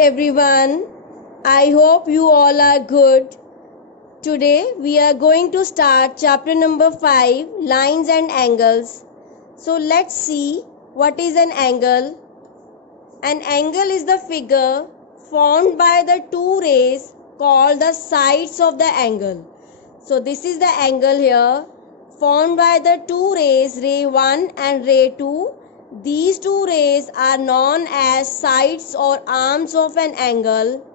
everyone. I hope you all are good. Today we are going to start chapter number 5, lines and angles. So let's see what is an angle. An angle is the figure formed by the two rays called the sides of the angle. So this is the angle here formed by the two rays, ray 1 and ray 2. These two rays are known as sides or arms of an angle,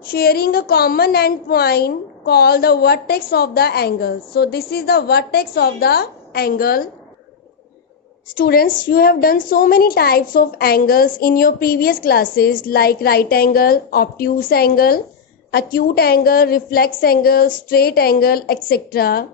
sharing a common endpoint called the vertex of the angle. So this is the vertex of the angle. Students, you have done so many types of angles in your previous classes like right angle, obtuse angle, acute angle, reflex angle, straight angle, etc.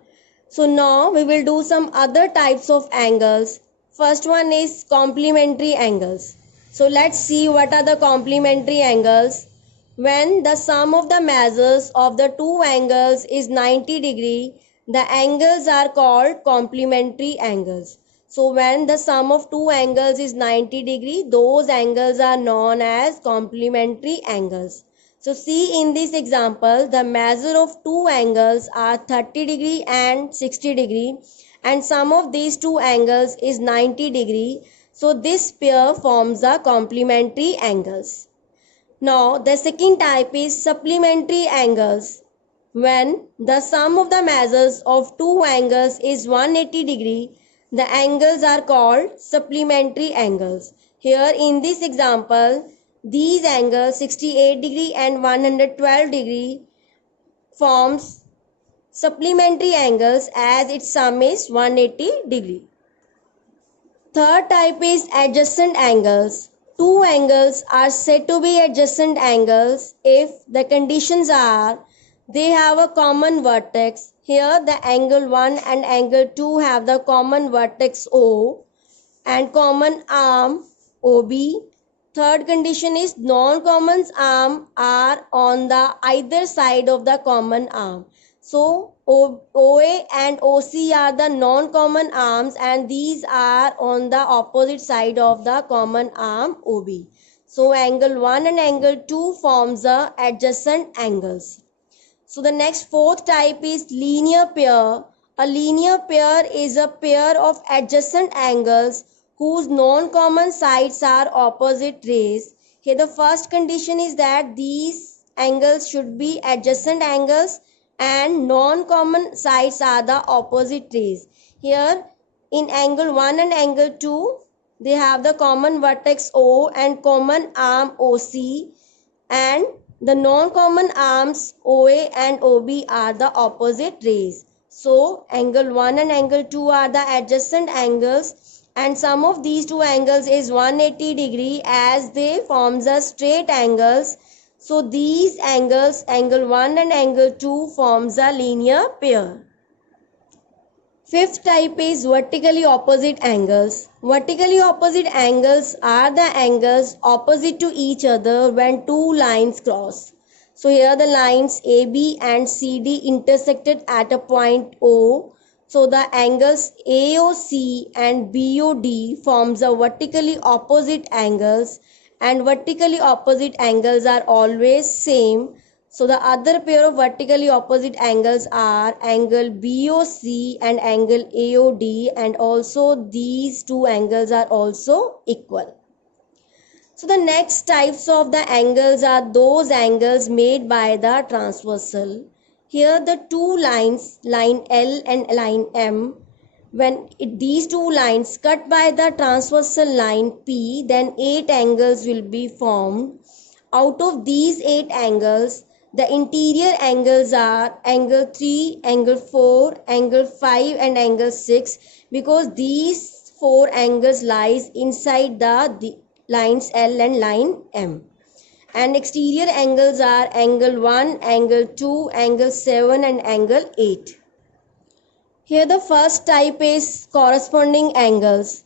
So now we will do some other types of angles. First one is complementary angles. So let's see what are the complementary angles. When the sum of the measures of the two angles is 90 degree, the angles are called complementary angles. So when the sum of two angles is 90 degree, those angles are known as complementary angles. So see in this example, the measure of two angles are 30 degree and 60 degree, and sum of these two angles is 90 degree. So this pair forms the complementary angles. Now the second type is supplementary angles. When the sum of the measures of two angles is 180 degree, the angles are called supplementary angles. Here in this example, these angles 68 degree and 112 degree forms supplementary angles as its sum is 180 degree. Third type is adjacent angles. Two angles are said to be adjacent angles if the conditions are they have a common vertex. Here the angle 1 and angle 2 have the common vertex O and common arm OB. Third condition is non-common arm are on the either side of the common arm. So OA and OC are the non-common arms and these are on the opposite side of the common arm OB. So angle 1 and angle 2 forms the adjacent angles. So the next fourth type is linear pair. A linear pair is a pair of adjacent angles whose non-common sides are opposite rays. Here the first condition is that these angles should be adjacent angles and non-common sides are the opposite rays. Here in angle 1 and angle 2 they have the common vertex O and common arm OC, and the non-common arms OA and OB are the opposite rays. So angle 1 and angle 2 are the adjacent angles and sum of these two angles is 180 degree as they forms the straight angles. So these angles, angle 1 and angle 2 forms a linear pair. Fifth type is vertically opposite angles. Vertically opposite angles are the angles opposite to each other when two lines cross. So here the lines AB and CD intersected at a point O. So the angles AOC and BOD forms a vertically opposite angles, and vertically opposite angles are always same. So the other pair of vertically opposite angles are angle BOC and angle AOD, and also these two angles are also equal. So the next types of the angles are those angles made by the transversal. Here the two lines, line L and line M, when these two lines cut by the transversal line P, then 8 angles will be formed. Out of these 8 angles, the interior angles are angle 3, angle 4, angle 5 and angle 6, because these 4 angles lies inside the lines L and line M. And exterior angles are angle 1, angle 2, angle 7 and angle 8. Here the first type is corresponding angles.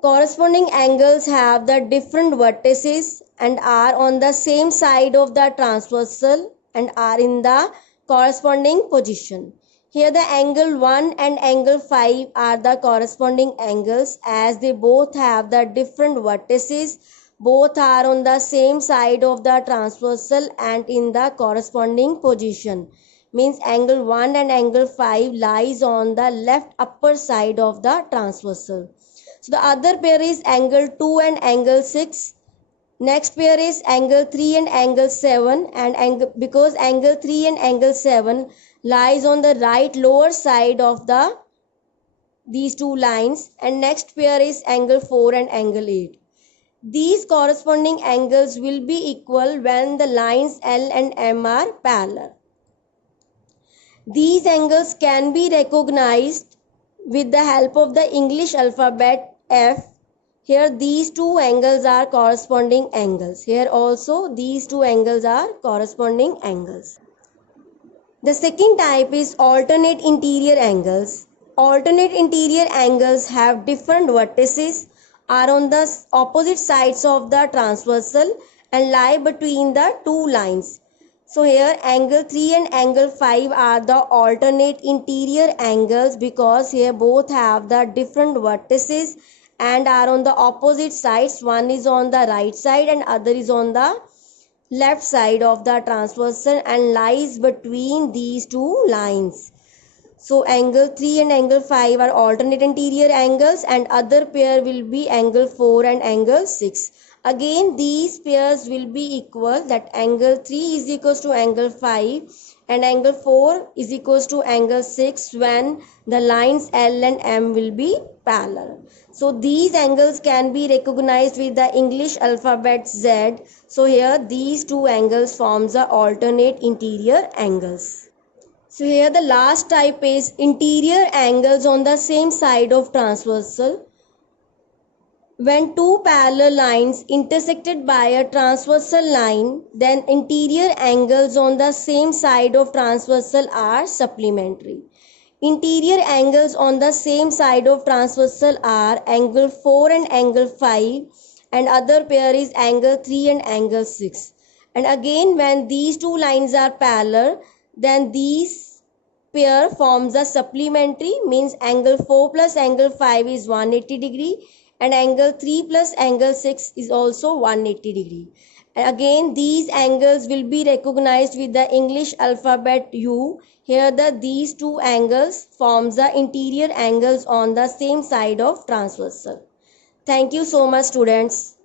Corresponding angles have the different vertices and are on the same side of the transversal and are in the corresponding position. Here the angle 1 and angle 5 are the corresponding angles as they both have the different vertices both are on the same side of the transversal and in the corresponding position. Means angle 1 and angle 5 lies on the left upper side of the transversal. So the other pair is angle 2 and angle 6. Next pair is angle 3 and angle 7, and because angle 3 and angle 7 lies on the right lower side of these two lines, and next pair is angle 4 and angle 8. These corresponding angles will be equal when the lines L and M are parallel. These angles can be recognized with the help of the English alphabet F. Here these two angles are corresponding angles. Here also these two angles are corresponding angles. The second type is alternate interior angles. Alternate interior angles have different vertices, are on the opposite sides of the transversal and lie between the two lines. So here angle 3 and angle 5 are the alternate interior angles because here both have the different vertices and are on the opposite sides. One is on the right side and other is on the left side of the transversal and lies between these two lines. So angle 3 and angle 5 are alternate interior angles, and other pair will be angle 4 and angle 6. Again these pairs will be equal, that angle 3 is equals to angle 5 and angle 4 is equals to angle 6 when the lines L and M will be parallel. So these angles can be recognized with the English alphabet Z. So here these two angles forms the alternate interior angles. So here the last type is interior angles on the same side of transversal. When two parallel lines intersected by a transversal line, then interior angles on the same side of transversal are supplementary. Interior angles on the same side of transversal are angle 4 and angle 5, and other pair is angle 3 and angle 6. And again when these two lines are parallel, then these pair forms a supplementary, means angle 4 plus angle 5 is 180 degree and angle 3 plus angle 6 is also 180 degree. And again these angles will be recognized with the English alphabet U. Here these two angles forms the interior angles on the same side of transversal. Thank you so much students.